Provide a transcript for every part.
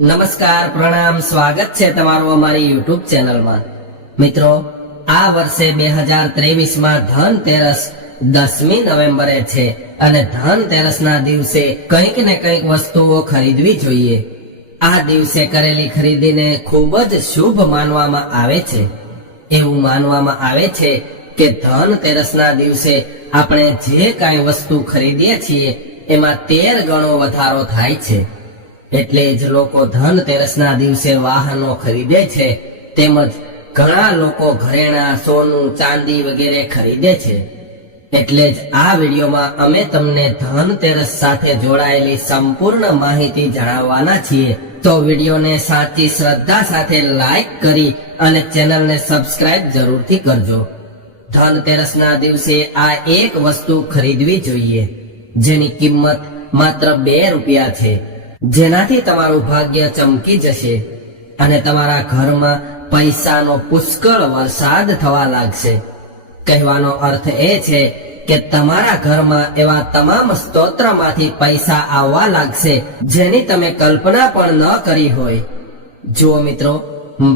નમસ્કાર, પ્રણામ, સ્વાગત છે તમારું અમારી યુટ્યુબ ચેનલમાં। મિત્રો, આ વર્ષે 2023માં ધનતેરસ 10મી નવેમ્બરે છે અને ધનતેરસના દિવસે કંઈક ને કંઈક વસ્તુઓ ખરીદવી જોઈએ। આ દિવસે કરેલી ખરીદીને ખૂબ જ શુભ માનવામાં આવે છે। એવું માનવામાં આવે છે કે ધનતેરસના દિવસે આપણે જે કાંઈ વસ્તુ ખરીદીએ છીએ એમાં 13 ગણો વધારો થાય છે। એટલે જ લોકો ધનતેરસના દિવસે વાહનો ખરીદે છે, તેમજ ઘણા લોકો ઘરેણાં, સોનું, ચાંદી વગેરે ખરીદે છે। એટલે જ આ વિડીયોમાં અમે તમને ધનતેરસ સાથે જોડાયેલી સંપૂર્ણ માહિતી જણાવવાના છીએ। તો વિડીયોને સાચી શ્રદ્ધા સાથે લાઈક કરી અને ચેનલને સબસ્ક્રાઇબ જરૂરથી કરજો। ધનતેરસના દિવસે આ એક વસ્તુ ખરીદવી જોઈએ જેની કિંમત માત્ર 2 રૂપિયા છે, જેનાથી તમારું ભાગ્ય ચમકી જશે અને તમારા ઘરમાં પૈસાનો પુષ્કળ વરસાદ થવા લાગશે। કહેવાનો અર્થ એ છે કે તમારા ઘરમાં એવા તમામ સ્ત્રોત્રમાંથી પૈસા આવવા લાગશે જેની તમે કલ્પના પણ ન કરી હોય। જુઓ મિત્રો,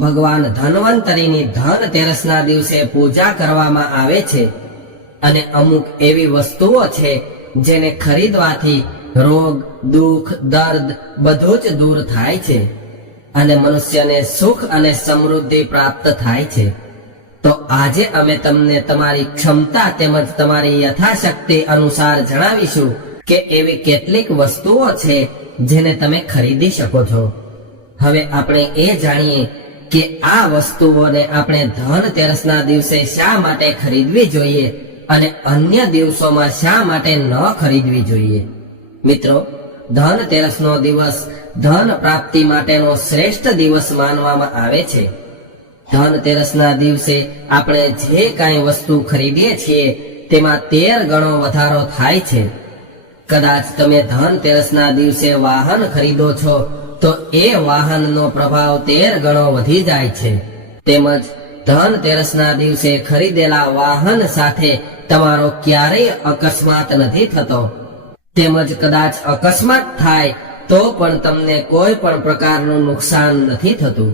ભગવાન ધન્વંતરીની ધનતેરસના દિવસે પૂજા કરવામાં આવે છે અને અમુક એવી વસ્તુઓ છે જેને ખરીદવાથી રોગ, દુઃખ, દર્દ બધું જ દૂર થાય છે અને મનુષ્યને સુખ અને સમૃદ્ધિ પ્રાપ્ત થાય છે। તો આજે અમે તમને તમારી ક્ષમતા તેમજ તમારી યથાશક્તિ અનુસાર જણાવીશું કે એવી કેટલીક વસ્તુઓ છે જેને તમે ખરીદી શકો છો। હવે આપણે એ જાણીએ કે આ વસ્તુઓને આપણે ધનતેરસના દિવસે શા માટે ખરીદવી જોઈએ અને અન્ય દિવસોમાં શા માટે ન ખરીદવી જોઈએ। મિત્રો, ધનતેરસનો દિવસ ધન પ્રાપ્તિ માટેનો શ્રેષ્ઠ દિવસ માનવામાં આવે છે। ધનતેરસના દિવસે આપણે જે કાંઈ વસ્તુ ખરીદીએ છીએ તેમાં 13 ગણો વધારો થાય છે। કદાચ તમે ધનતેરસના દિવસે વાહન ખરીદો છો તો એ વાહનનો પ્રભાવ 13 ગણો વધી જાય છે। તેમજ ધનતેરસના દિવસે ખરીદેલા વાહન સાથે તમારો ક્યારેય અકસ્માત નથી થતો, તેમજ કદાચ અકસ્માત થાય તો પણ તમને કોઈ પણ પ્રકારનું નુકસાન નથી થતું।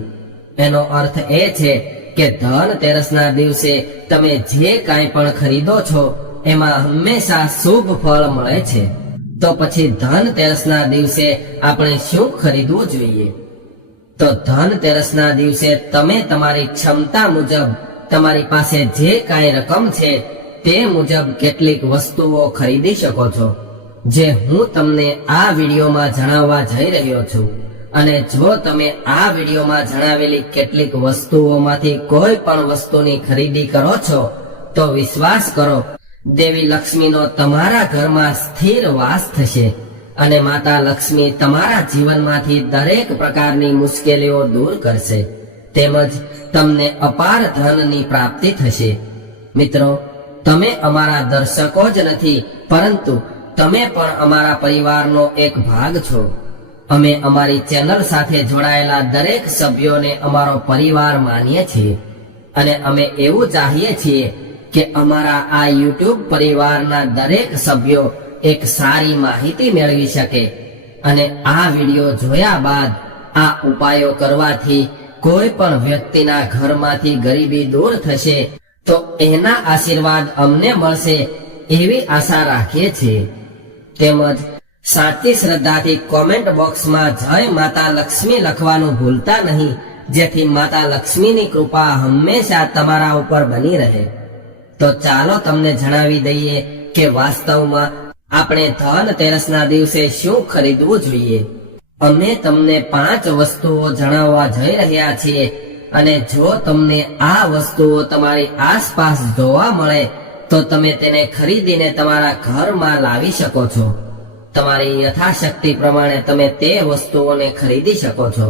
એનો અર્થ એ છે કે ધનતેરસના દિવસે તમે જે કાંઈ પણ ખરીદો છો એમાં હંમેશા શુભ ફળ મળે છે। તો પછી ધનતેરસના દિવસે આપણે શું ખરીદવું જોઈએ? તો ધનતેરસના દિવસે તમે તમારી ક્ષમતા મુજબ તમારી પાસે જે કાંઈ રકમ છે તે મુજબ કેટલીક વસ્તુઓ ખરીદી શકો છો, જે હું તમને આ વિડીયોમાં જણાવવા જઈ રહ્યો છું। અને જો તમે આ વિડીયોમાં જણાવેલી કેટલીક વસ્તુઓમાંથી કોઈ પણ વસ્તુની ખરીદી કરો છો તો વિશ્વાસ કરો, દેવી લક્ષ્મીનો તમારા ઘરમાં સ્થિર વાસ થશે અને માતા લક્ષ્મી તમારા જીવનમાંથી દરેક પ્રકારની મુશ્કેલીઓ દૂર કરશે, તેમજ તમને અપાર ધનની પ્રાપ્તિ થશે। મિત્રો, તમે અમારા દર્શકો જ નથી, પરંતુ તમે પણ અમારા પરિવારનો એક ભાગ છો। અમે અમારી ચેનલ સાથે જોડાયેલા દરેક સભ્યોને અમારો પરિવાર માનીએ છીએ અને અમે એવું ચાહીએ છીએ કે અમારા આ યુટ્યુબ પરિવારના દરેક સભ્યો એક સારી માહિતી મેળવી શકે અને આ વિડીયો જોયા બાદ આ ઉપાયો કરવાથી કોઈ પણ વ્યક્તિના ઘરમાંથી ગરીબી દૂર થશે તો એના આશીર્વાદ અમને મળશે એવી આશા રાખીએ છીએ। તેમજ સાચી શ્રદ્ધાથી કોમેન્ટ બોક્સમાં જય માતા લક્ષ્મી લખવાનું ભૂલતા નહીં, જેથી માતા લક્ષ્મીની કૃપા હંમેશા તમારા ઉપર બની રહે। તો ચાલો તમને જણાવી દઈએ કે વાસ્તવમાં આપણે ધનતેરસના દિવસે શું ખરીદવું જોઈએ। અમે તમને 5 વસ્તુઓ જણાવવા જઈ રહ્યા છીએ અને જો તમને આ વસ્તુઓ તમારી આસપાસ જોવા મળે તો તમે તેને ખરીદીને તમારા ઘરમાં લાવી શકો છો। તમારી યથાશક્તિ પ્રમાણે તમે તે વસ્તુઓને ખરીદી શકો છો।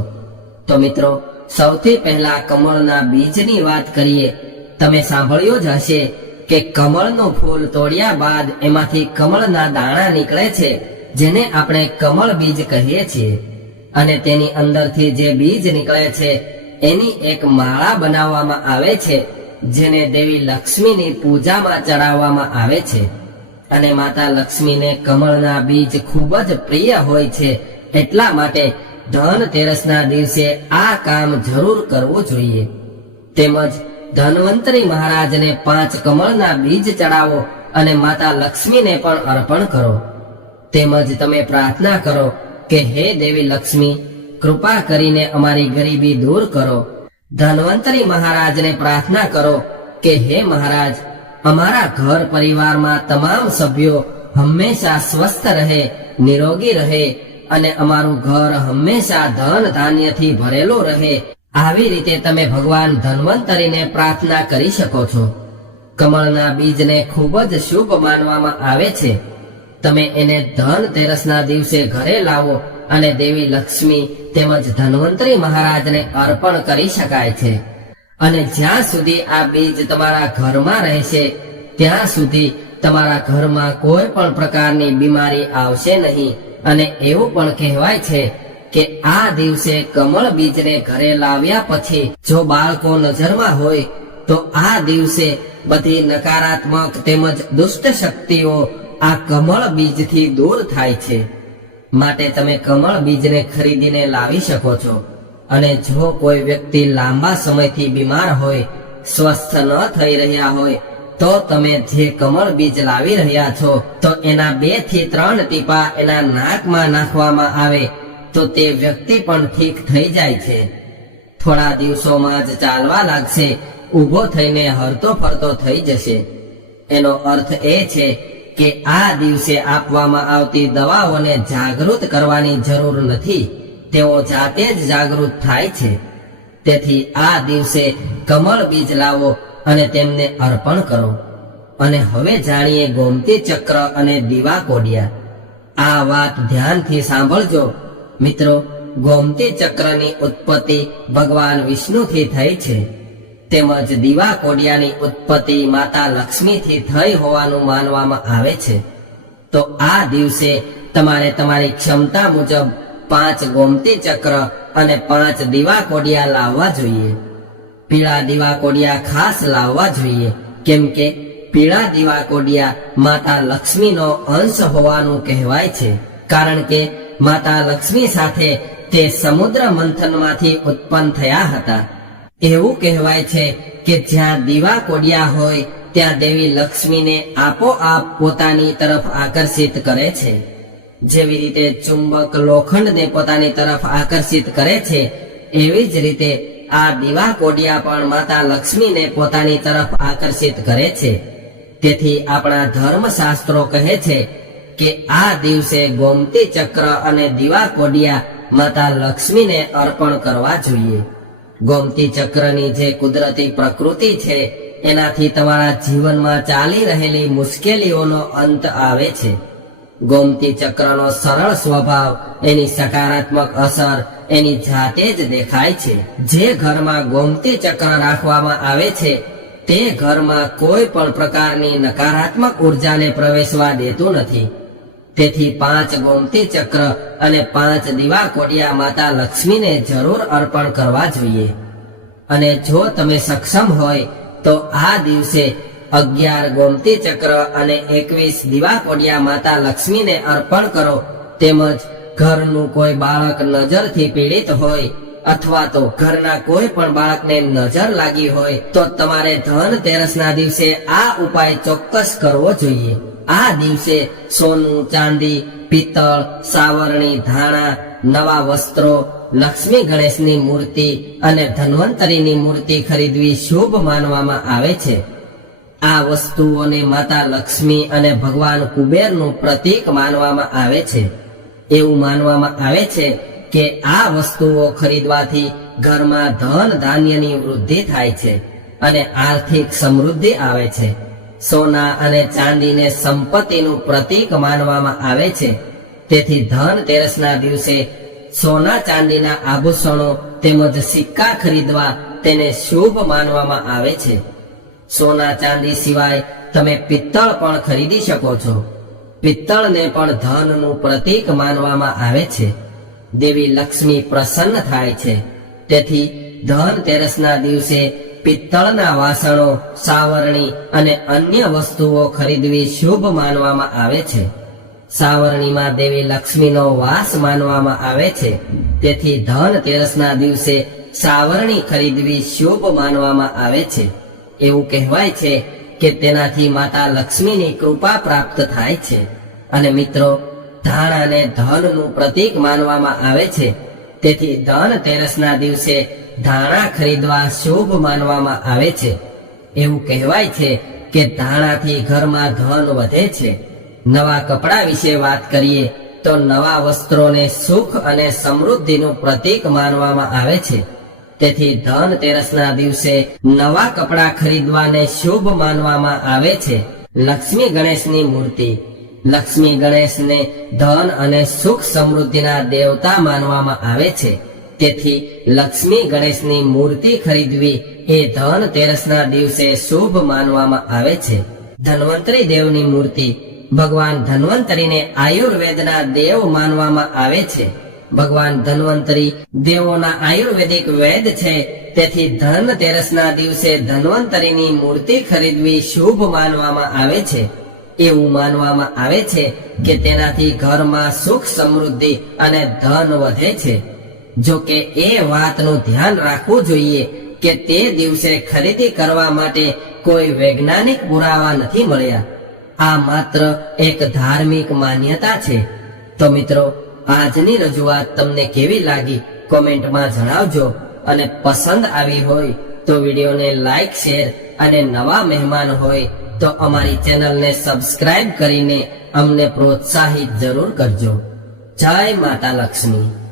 તો મિત્રો, સૌથી પહેલા કમળના બીજની વાત કરીએ। તમે સાંભળ્યું જ હશે કે કમળનું ફૂલ તોડ્યા બાદ એમાંથી કમળના દાણા નીકળે છે, જેને આપણે કમળ બીજ કહીએ છીએ અને તેની અંદરથી જે બીજ નીકળે છે એની એક માળા બનાવવામાં આવે છે, જેને દેવી લક્ષ્મીની પૂજામાં ચડાવવામાં આવે છે અને માતા લક્ષ્મીને કમળના બીજ ખૂબ જ પ્રિય હોય છે। એટલા માટે ધનતેરસના દિવસે આ કામ જરૂર કરવું જોઈએ. તેમજ ધન્વંતરી મહારાજને 5 કમળના બીજ ચડાવો અને માતા લક્ષ્મીને પણ અર્પણ કરો. તેમજ તમે પ્રાર્થના કરો કે હે દેવી લક્ષ્મી, કૃપા કરીને અમારી ગરીબી દૂર કરો. ધન્વંતરી મહારાજને પ્રાર્થના કરો કે હે મહારાજ, અમારા ઘર પરિવારમાં તમામ સભ્યો હંમેશા સ્વસ્થ રહે, નિરોગી રહે અને અમારું ઘર હંમેશા ધન ધાન્યથી ભરેલું રહે. આવી રીતે તમે ભગવાન ધન્વંતરીને પ્રાર્થના કરી શકો છો. કમળના બીજને ખૂબ જ શુભ માનવામાં આવે છે. તમે એને ધનતેરસના દિવસે ઘરે લાવો અને દેવી લક્ષ્મી તેમજ ધન્વંતરી મહારાજને અર્પણ કરી શકાય છે. અને જ્યાં સુધી આ બીજ તમારા ઘરમાં રહેશે ત્યાં સુધી તમારા ઘરમાં કોઈ પણ પ્રકારની બીમારી આવશે નહીં. અને એવું પણ કહેવાય છે કે આ દિવસે કમળ બીજને ઘરે લાવ્યા પછી જો બાળકો નજરમાં હોય તો આ દિવસે બધી નકારાત્મક તેમજ દુષ્ટ શક્તિઓ આ કમળ બીજથી દૂર થાય છે. માટે તમે કમળ બીજને ખરીદીને લાવી શકો છો. અને જો કોઈ વ્યક્તિ લાંબા સમયથી બીમાર હોય, સ્વસ્થ ન થઈ રહ્યા હોય, તો તમે જે કમળ બીજ લાવી રહ્યા છો તો એના 2 થી 3 ટીપા એના નાકમાં નાખવામાં આવે તો તે વ્યક્તિ પણ ઠીક થઈ જાય છે. થોડા દિવસોમાં જ ચાલવા લાગશે, ઊભો થઈને હરતો ફરતો થઈ જશે. એનો અર્થ એ છે કે આ દિવસે આપવામાં આવતી દવાઓને જાગૃત કરવાની જરૂર નથી, તેઓ જાતે જ જાગૃત થાય છે. તેથી આ દિવસે કમળ બીજ લાવો અને તેમને અર્પણ કરો. અને હવે જાણીએ ગોમતી ચક્ર અને દીવા કોડિયા. આ વાત ધ્યાનથી સાંભળજો મિત્રો. ગોમતી ચક્રની ઉત્પત્તિ ભગવાન વિષ્ણુથી થઈ છે. તેમજ દીવા કોડિયાની ઉત્પત્તિ માતા લક્ષ્મીથી થઈ હોવાનું માનવામાં આવે છે. તો આ દિવસે તમારે તમારી ક્ષમતા મુજબ 5 ગોમતી ચક્ર અને 5 દીવા કોડિયા લાવવા જોઈએ. પીળા દીવા કોડિયા ખાસ લાવવા જોઈએ, કેમ કે પીળા દીવા કોડિયા માતા લક્ષ્મીનો અંશ હોવાનું કહેવાય છે. કારણ કે માતા લક્ષ્મી સાથે તે સમુદ્ર મંથનમાંથી ઉત્પન્ન થયા હતા. એવું કહેવાય છે કે જ્યાં દીવા કોડિયા હોય ત્યાં દેવી લક્ષ્મીને આપોઆપ પોતાની તરફ આકર્ષિત કરે છે. જેવી રીતે ચુંબક લોખંડને પોતાની તરફ આકર્ષિત કરે છે, એવી જ રીતે આ દીવા કોડિયા પણ માતા લક્ષ્મીને પોતાની તરફ આકર્ષિત કરે છે. તેથી આપણા ધર્મશાસ્ત્રો કહે છે કે આ દિવસે ગોમતી ચક્ર અને દીવા કોડિયા માતા લક્ષ્મીને અર્પણ કરવા જોઈએ. ગોમતી ચક્રની જે કુદરતી પ્રકૃતિ છે એનાથી તમારા જીવનમાં ચાલી રહેલી મુશ્કેલીઓનો અંત આવે છે. ગોમતી ચક્રનો સરળ સ્વભાવ, એની સકારાત્મક અસર એની જાતે જ દેખાય છે. જે ઘરમાં ગોમતી ચક્ર રાખવામાં આવે છે તે ઘરમાં કોઈ પણ પ્રકારની નકારાત્મક ઉર્જાને પ્રવેશવા દેતું નથી. તેથી 5 ગોમતી ચક્ર અને 5 દીવા કોડિયા માતા લક્ષ્મીને જરૂર અર્પણ કરવા જોઈએ. અને જો તમે સક્ષમ હોય તો આ દિવસે 11 ગોમતી ચક્ર અને 21 દીવા કોડિયા માતા લક્ષ્મીને અર્પણ કરો. તેમજ ઘરનું કોઈ બાળક નજરથી પીડિત હોય અથવા તો ઘરના કોઈ પણ બાળકને નજર લાગી હોય તો તમારે ધનતેરસના દિવસે આ ઉપાય ચોક્કસ કરવો જોઈએ. આ દિવસે સોનું, ચાંદી, પિત્તળ, સાવરણી, ધાણા, નવા વસ્ત્રો, લક્ષ્મી ગણેશની મૂર્તિ અને ધન્વંતરીની મૂર્તિ ખરીદવી શુભ માનવામાં આવે છે. આ વસ્તુઓને માતા લક્ષ્મી અને ભગવાન કુબેરનું પ્રતીક માનવામાં આવે છે. એવું માનવામાં આવે છે કે આ વસ્તુઓ ખરીદવાથી ઘરમાં ધન ધાન્યની વૃદ્ધિ થાય છે અને આર્થિક સમૃદ્ધિ આવે છે. સોના અને ચાંદીને સંપત્તિનું પ્રતીક માનવામાં આવે છે. તેથી ધનતેરસના દિવસે સોના ચાંદીના આભૂષણો તેમજ સિક્કા ખરીદવા તેને શુભ માનવામાં આવે છે. સોના ચાંદી સિવાય તમે પિત્તળ પણ ખરીદી શકો છો. પિત્તળને પણ ધનનું પ્રતીક માનવામાં આવે છે. દેવી લક્ષ્મી પ્રસન્ન થાય છે. તેથી ધનતેરસના દિવસે પિત્તળના વાસણો, સાવરણી અને અન્ય વસ્તુઓ ખરીદવી શુભ માનવામાં આવે છે. સાવરણીમાં દેવી લક્ષ્મીનો વાસ માનવામાં આવે છે, તેથી ધનતેરસના દિવસે સાવરણી ખરીદવી શુભ માનવામાં આવે છે. એવું કહેવાય છે કે તેનાથી માતા લક્ષ્મીની કૃપા પ્રાપ્ત થાય છે. અને મિત્રો, ધાણાને ધનનું પ્રતીક માનવામાં આવે છે, તેથી ધનતેરસના દિવસે ધાણા ખરીદવા શુભ માનવામાં આવે છે. એવું કહેવાય છે કે ધાણાથી ઘરમાં ધન વધે છે. નવા કપડા વિશે વાત કરીએ તો નવા વસ્ત્રોને સુખ અને સમૃદ્ધિનું પ્રતીક માનવામાં આવે છે, તેથી ધનતેરસના દિવસે નવા કપડા ખરીદવાને શુભ માનવામાં આવે છે. લક્ષ્મી ગણેશની મૂર્તિ. લક્ષ્મી ગણેશને ધન અને સુખ સમૃદ્ધિના દેવતા માનવામાં આવે છે, તેથી લક્ષ્મી ગણેશની મૂર્તિ ખરીદવી એ ધનતેરસના દિવસે શુભ માનવામાં આવે છે. ધન્વંતરી દેવની મૂર્તિ. ભગવાન ધન્વંતરીને આયુર્વેદના દેવ માનવામાં આવે છે. ભગવાન ધન્વંતરી દેવોના આયુર્વેદિક વેદ છે, તેથી ધનતેરસના દિવસે ધન્વંતરીની મૂર્તિ ખરીદવી શુભ માનવામાં આવે છે. એવું માનવામાં આવે છે કે તેનાથી ઘરમાં સુખ સમૃદ્ધિ અને ધન વધે છે. જો કે એ વાતનું ધ્યાન રાખવું જોઈએ કે તે દિવસે ખરીદી કરવા માટે કોઈ વૈજ્ઞાનિક પુરાવા નથી મળ્યા. આ માત્ર એક ધાર્મિક માન્યતા છે. તો મિત્રો, આજની રજૂઆત તમને કેવી લાગી કોમેન્ટમાં જણાવજો, અને પસંદ આવી હોય તો વિડીયોને લાઈક, શેર અને નવા મહેમાન હોય તો અમારી ચેનલને સબસ્ક્રાઇબ કરીને અમને પ્રોત્સાહિત જરૂર કરજો. જય માતા લક્ષ્મી.